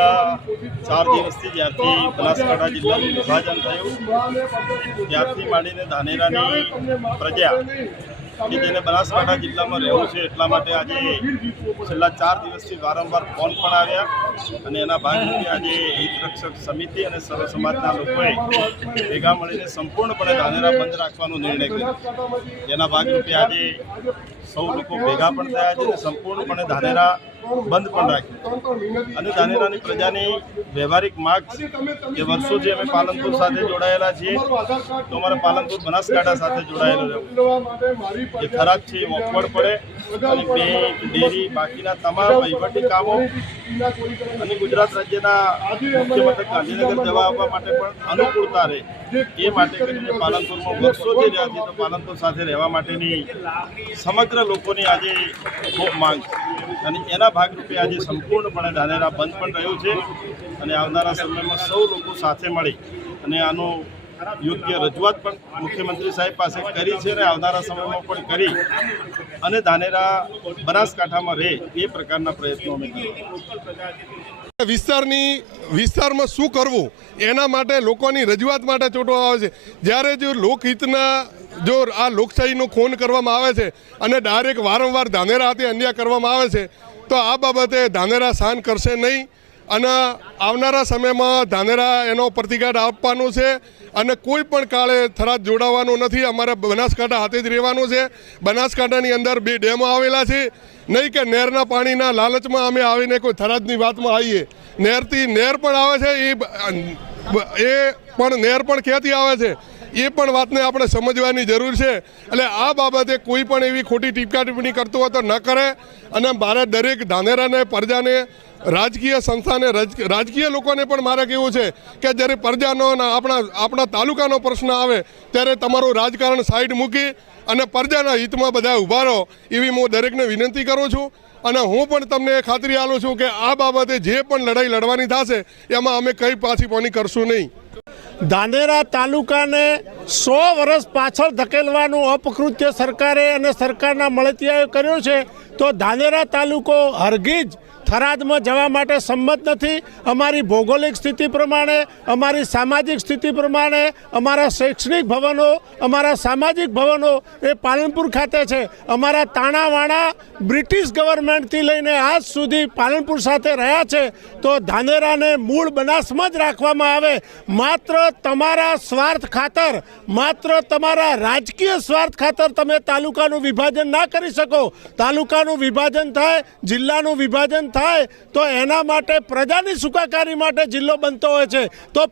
છેલ્લા ચાર દિવસથી જ્યારથી બનાસકાંઠા જિલ્લાનું વિભાજન થયું, ત્યારથી માંડીને ધાનેરાની પ્રજા કે જેને બનાસકાંઠા જિલ્લામાં રહેવું છે એટલા માટે આજે છેલ્લા ચાર દિવસથી વારંવાર ફોન પણ આવ્યા અને એના ભાગરૂપે આજે હિતરક્ષક સમિતિ અને સર્વ સમાજના લોકોએ ભેગા મળીને સંપૂર્ણપણે ધાનેરા બંધ રાખવાનો નિર્ણય કર્યો. જેના ભાગરૂપે આજે સૌ લોકો ભેગા પણ થયા છે અને સંપૂર્ણપણે ધાનેરા બંધ પણ રાખ્યું અને ધાનેરાની પ્રજાની વ્યવહારિક માગ જે વર્ષોથી અમે પાલનપુર સાથે જોડાયેલા છીએ, તો અમારે પાલનપુર બનાસકાંઠા સાથે જોડાયેલું રહેવું. જે ખરાબ છે એ પડે અને બેંક ડેરી બાકીના તમામ વહીવટી કામો અને ગુજરાત રાજ્યના મુખ્ય ગાંધીનગર જવા આવવા માટે પણ અનુકૂળતા રહે. એ માટે કરીને પાલનપુરમાં વર્ષોથી રહ્યા છીએ તો પાલનપુર સાથે રહેવા માટેની સમગ્ર લોકોની આજે ખૂબ માંગ છે. અને એના ભાગરૂપે આજે સંપૂર્ણપણે ધાનેરા બંધ પણ રહ્યું છે અને આવનારા સમયમાં સૌ લોકો સાથે મળી અને આનું યોગ્ય રજૂઆત પણ મુખ્યમંત્રી સાહેબ પાસે કરી છે અને આવનારા સમયમાં પણ કરી અને ધાનેરા બનાસકાંઠામાં રહે એ પ્રકારના પ્રયત્નો અમે કરીએ. વિસ્તારની, વિસ્તારમાં શું કરવું? એના માટે લોકોની રજૂઆત માટે ચૂંટવા આવે છે. જ્યારે જો લોકહિતના જો આ લોકશાહીનો ખૂન કરવામાં આવે છે અને ડાયરેક્ટ વારંવાર ધાનેરા હાથે અન્યાય કરવામાં આવે છે, તો આ બાબતે ધાનેરા સહન કરશે નહીં અને આવનારા સમયમાં ધાનેરા એનો પ્રતિઘાટ આપવાનું છે અને કોઈ પણ કાળે થરાદ જોડાવાનું નથી. અમારે બનાસકાંઠા હાથે જ રહેવાનું છે. બનાસકાંઠાની અંદર બે ડેમો આવેલા છે. નહીં કે નહેરના પાણીના લાલચમાં અમે આવીને કોઈ થરાદની વાતમાં આવીએ. નહેરથી નહેર પણ આવે છે. એ એ પણ નેર પણ ક્યાંથી આવે છે? એ પણ વાતને આપણે સમજવાની જરૂર છે. એટલે આ બાબતે કોઈ પણ એવી ખોટી ટીપકા ટિપ્પણી કરતું હોય તો ન કરે. અને મારે દરેક ધાનેરાને, પ્રજાને, રાજકીય સંસ્થાને રાજકીય લોકોને પણ મારે કહેવું છે કે જ્યારે પ્રજાનો આપણા આપણા તાલુકાનો પ્રશ્ન આવે, ત્યારે તમારું રાજકારણ સાઈડ મૂકી અને પ્રજાના હિતમાં બધા ઊભા રહો એવી હું દરેકને વિનંતી કરું છું. અને હું પણ તમને ખાતરી આપું છું કે આ બાબતે જે પણ લડાઈ લડવાની થશે, એમાં અમે કંઈ પાછી પોની કરશું નહીં. ધાનેરા તાલુકાને સો વર્ષ પાછળ ધકેલવાનું અપકૃત્ય સરકારે અને સરકારના મળતિયાએ કર્યું છે, તો ધાનેરા તાલુકો હરગીજ થરાદમાં જવા માટે સંમત નથી. અમારી ભૌગોલિક સ્થિતિ પ્રમાણે, અમારી સામાજિક સ્થિતિ પ્રમાણે, અમારા શૈક્ષણિક ભવનો, અમારા સામાજિક ભવનો એ પાલનપુર ખાતે છે. અમારા તાણાવાણા બ્રિટિશ ગવર્મેન્ટથી લઈને આજ સુધી પાલનપુર સાથે રહ્યા છે, તો ધાનેરાને મૂળ બનાસમાં જ રાખવામાં આવે. માત્ર તમારા સ્વાર્થ ખાતર, માત્ર તમારા રાજકીય સ્વાર્થ ખાતર તમે તાલુકાનું વિભાજન ના કરી શકો. તાલુકાનું વિભાજન થાય, જિલ્લાનું વિભાજન થાય. તો એના માટે પ્રજાની સુખાકારી માટે જિલ્લો બનતો હોય છે. તો